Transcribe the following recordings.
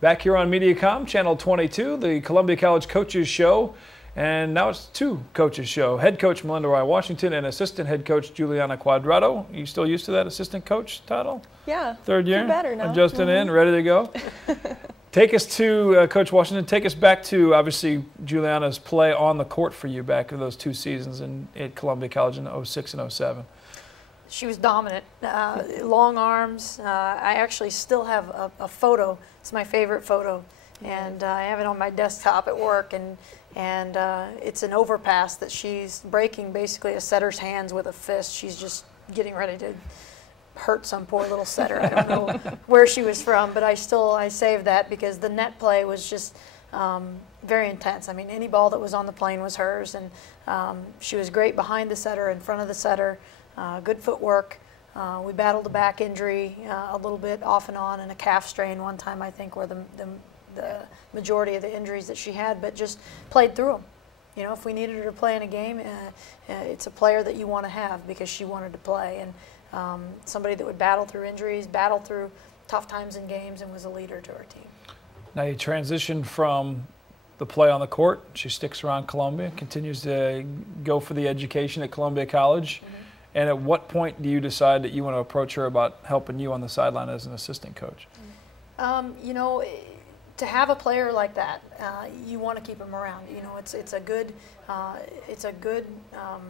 Back here on MediaCom, Channel 22, the Columbia College Coaches Show. And now it's two coaches show. Head coach Melinda Wrye Washington and assistant head coach Juliana Quadrado. You still used to that assistant coach title? Yeah. Third year? Better now. Adjusting in, ready to go? Take us to, Coach Washington, take us back to, obviously, Juliana's play on the court for you back in those 2 seasons at Columbia College in 06 and 07. She was dominant, long arms. I actually still have a photo. It's my favorite photo, and I have it on my desktop at work. And it's an overpass that she's breaking basically a setter's hands with a fist. She's just getting ready to hurt some poor little setter. I don't know where she was from, but I saved that because the net play was just very intense. I mean, any ball that was on the plane was hers, and she was great behind the setter, in front of the setter. Good footwork. We battled a back injury a little bit off and on, and a calf strain one time, I think, were the majority of the injuries that she had, but just played through them. You know, if we needed her to play in a game, it's a player that you want to have because she wanted to play, and somebody that would battle through injuries, battle through tough times in games, and was a leader to our team. Now you transitioned from the play on the court. She sticks around Columbia, continues to go for the education at Columbia College. And at what point do you decide that you want to approach her about helping you on the sideline as an assistant coach? You know, to have a player like that, you want to keep him around. You know, it's a good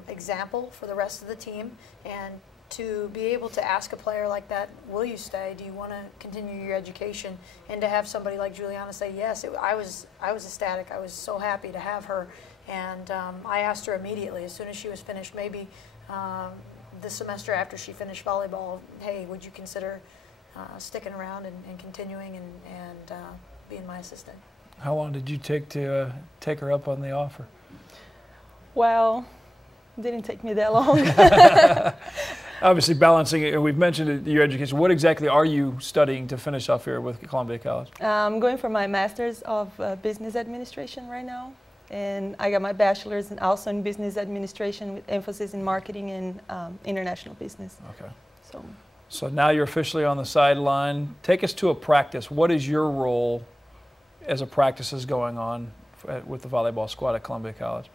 example for the rest of the team, and to be able to ask a player like that, will you stay? Do you want to continue your education? And to have somebody like Juliana say yes, I was ecstatic. I was so happy to have her, and I asked her immediately as soon as she was finished, maybe the semester after she finished volleyball, hey, would you consider sticking around and continuing and being my assistant? How long did you take to take her up on the offer? Well, it didn't take me that long. Obviously balancing it, and we've mentioned your education. What exactly are you studying to finish off here with Columbia College? I'm going for my Master's of Business Administration right now. And I got my bachelor's and also in business administration with emphasis in marketing and international business. Okay. So now you're officially on the sideline. Take us to a practice. What is your role as a practice is going on with the volleyball squad at Columbia College?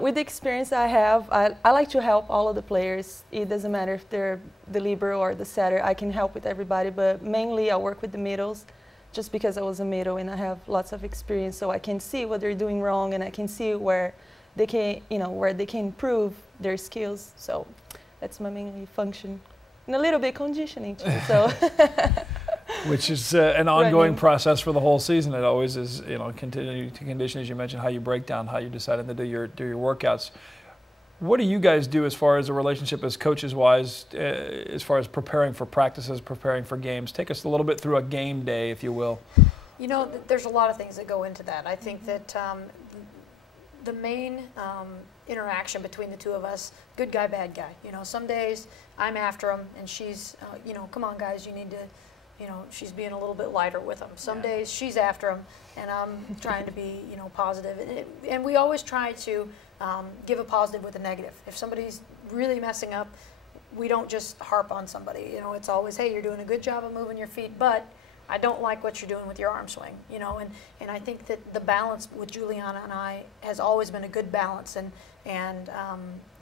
With the experience I have, I like to help all of the players. It doesn't matter if they're the libero or the setter. I can help with everybody, but mainly I work with the middles, just because I was a middle and I have lots of experience, so I can see what they're doing wrong and I can see where they can, where they can improve their skills. So that's my main function, and a little bit conditioning too. So, which is an ongoing process for the whole season. It always is, continue to condition, as you mentioned, how you break down, how you decided to do your workouts. What do you guys do as far as a relationship as coaches-wise, as far as preparing for practices, preparing for games? Take us a little bit through a game day, if you will. You know, there's a lot of things that go into that. I think that the main interaction between the two of us, good guy, bad guy. You know, some days I'm after him, and she's, come on, guys, you need to, she's being a little bit lighter with him. Some days she's after him, and I'm trying to be, positive. And we always try to give a positive with a negative. If somebody's really messing up, we don't just harp on somebody. It's always, hey, you're doing a good job of moving your feet, but I don't like what you're doing with your arm swing. And I think that the balance with Juliana and I has always been a good balance. And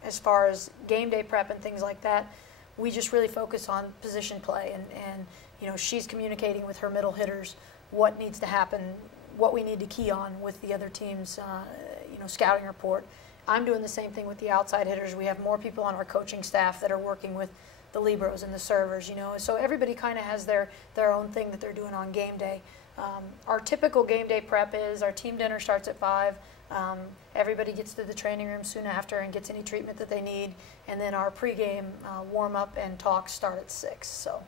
as far as game day prep and things like that, we just really focus on position play. And she's communicating with her middle hitters what needs to happen, what we need to key on with the other team's scouting report. I'm doing the same thing with the outside hitters. We have more people on our coaching staff that are working with the liberos and the servers, so everybody kind of has their own thing that they're doing on game day. Our typical game day prep is our team dinner starts at 5. Everybody gets to the training room soon after and gets any treatment that they need, and then our pregame warm-up and talks start at 6. So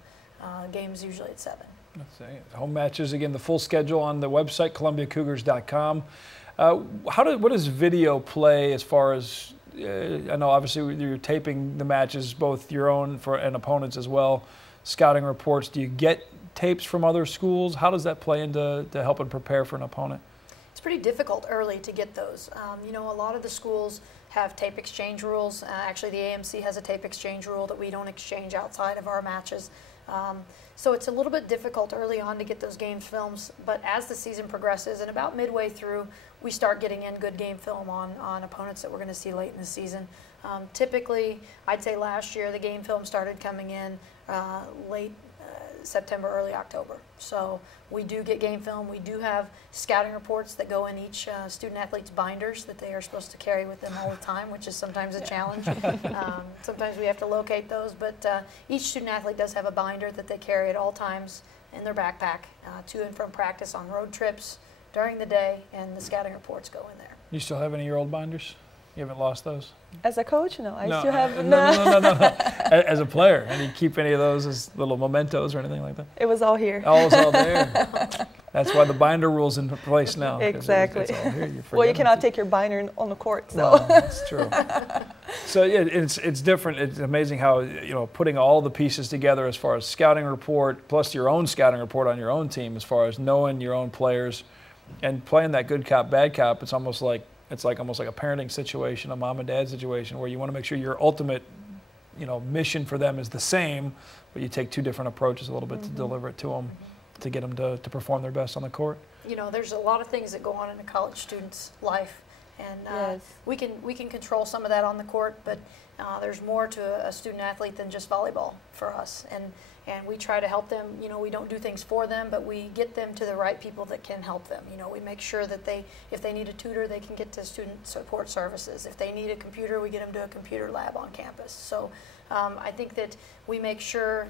game's usually at 7. Let's see. Home matches, again, the full schedule on the website, ColumbiaCougars.com. What does video play as far as, I know obviously you're taping the matches, both your own and opponents as well, scouting reports. Do you get tapes from other schools? How does that play into helping prepare for an opponent? It's pretty difficult early to get those. A lot of the schools have tape exchange rules. Actually, the AMC has a tape exchange rule that we don't exchange outside of our matches. So it's a little bit difficult early on to get those game films, but as the season progresses and about midway through, we start getting in good game film on opponents that we're going to see late in the season. Typically, I'd say last year the game film started coming in late September, early October. So we do get game film. We do have scouting reports that go in each student-athlete's binders that they are supposed to carry with them all the time, which is sometimes a challenge. Sometimes we have to locate those, but each student-athlete does have a binder that they carry at all times in their backpack to and from practice, on road trips, during the day, and the scouting reports go in there. You still have any of your old binders? You haven't lost those? As a coach, no. I No, still have no. As a player, and you keep any of those as little mementos or anything like that? It was all here. Oh, it's all there. That's why the binder rule's in place now. 'Cause Exactly. it's all here. You Well, you forget cannot it. take your binder on the court, so. Well, that's true. So yeah, it's different. It's amazing how, you know, putting all the pieces together as far as scouting report, plus your own scouting report on your own team, as far as knowing your own players, and playing that good cop, bad cop. It's almost like a parenting situation, a mom and dad situation, where you want to make sure your ultimate, you know, mission for them is the same, but you take two different approaches a little bit to deliver it to them, to get them to perform their best on the court. You know, there's a lot of things that go on in a college student's life, and Yes. we can control some of that on the court, but there's more to a student athlete than just volleyball for us, and we try to help them. You know, we don't do things for them, but we get them to the right people that can help them. You know, we make sure that if they need a tutor, they can get to student support services. If they need a computer, we get them to a computer lab on campus. So I think that we make sure,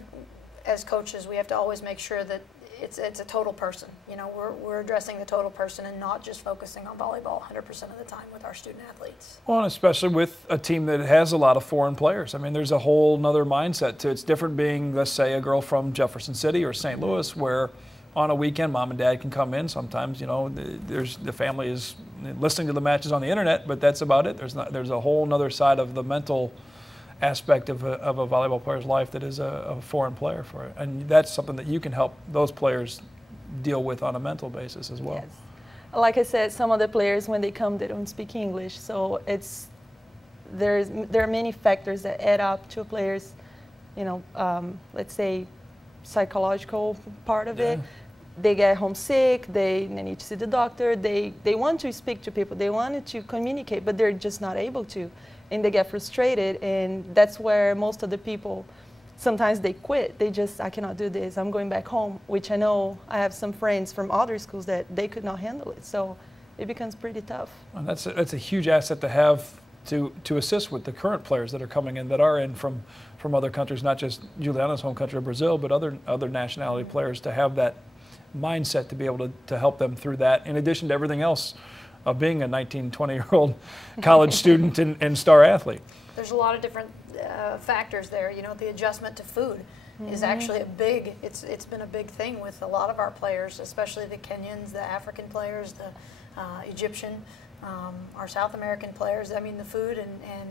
as coaches, we have to always make sure that it's a total person. You know, we're addressing the total person and not just focusing on volleyball 100% of the time with our student athletes. Well, and especially with a team that has a lot of foreign players. I mean, there's a whole nother mindset to it. It's different being, let's say, a girl from Jefferson City or St. Louis, where on a weekend mom and dad can come in. Sometimes, you know, the family is listening to the matches on the internet, but that's about it. There's a whole nother side of the mental aspect of a volleyball player's life that is a foreign player for it. And that's something that you can help those players deal with on a mental basis as well. Yes. Like I said, some of the players, when they come, they don't speak English. So there are many factors that add up to players, you know, let's say psychological part of it. They get homesick, they need to see the doctor, they want to speak to people, they want to communicate, but they're just not able to. And they get frustrated, and that's where most of the people, sometimes they quit. They just, I cannot do this, I'm going back home, which I know I have some friends from other schools that they could not handle it. So it becomes pretty tough. And that's a huge asset to have to assist with the current players that are coming in, that are in from other countries, not just Juliana's home country of Brazil, but other nationality players, to have that mindset to be able to help them through that, in addition to everything else of being a 19, 20-year-old college student and star athlete. There's a lot of different factors there. You know, the adjustment to food is actually it's been a big thing with a lot of our players, especially the Kenyans, the African players, the Egyptian, our South American players. I mean, the food and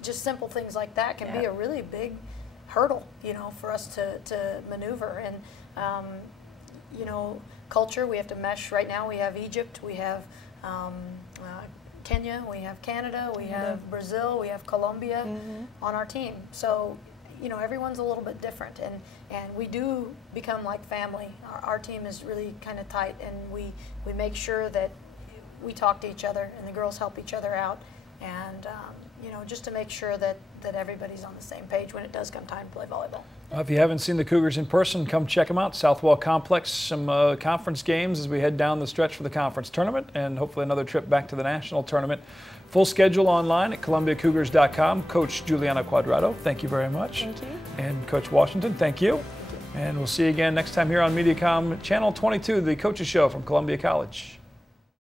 just simple things like that can be a really big hurdle, you know, for us to maneuver. And you know, culture, we have to mesh. Right now we have Egypt, we have Kenya, we have Canada, we have Brazil, we have Colombia on our team. So, you know, everyone's a little bit different, and we do become like family. Our team is really kind of tight, and we make sure that we talk to each other, and the girls help each other out, and you know, just to make sure that everybody's on the same page when it does come time to play volleyball. Well, if you haven't seen the Cougars in person, come check them out. Southwell Complex, some conference games as we head down the stretch for the conference tournament, and hopefully another trip back to the national tournament. Full schedule online at ColumbiaCougars.com. Coach Juliana Quadrado, thank you very much. Thank you. And Coach Washington, thank you. And we'll see you again next time here on MediaCom Channel 22, the Coaches Show from Columbia College.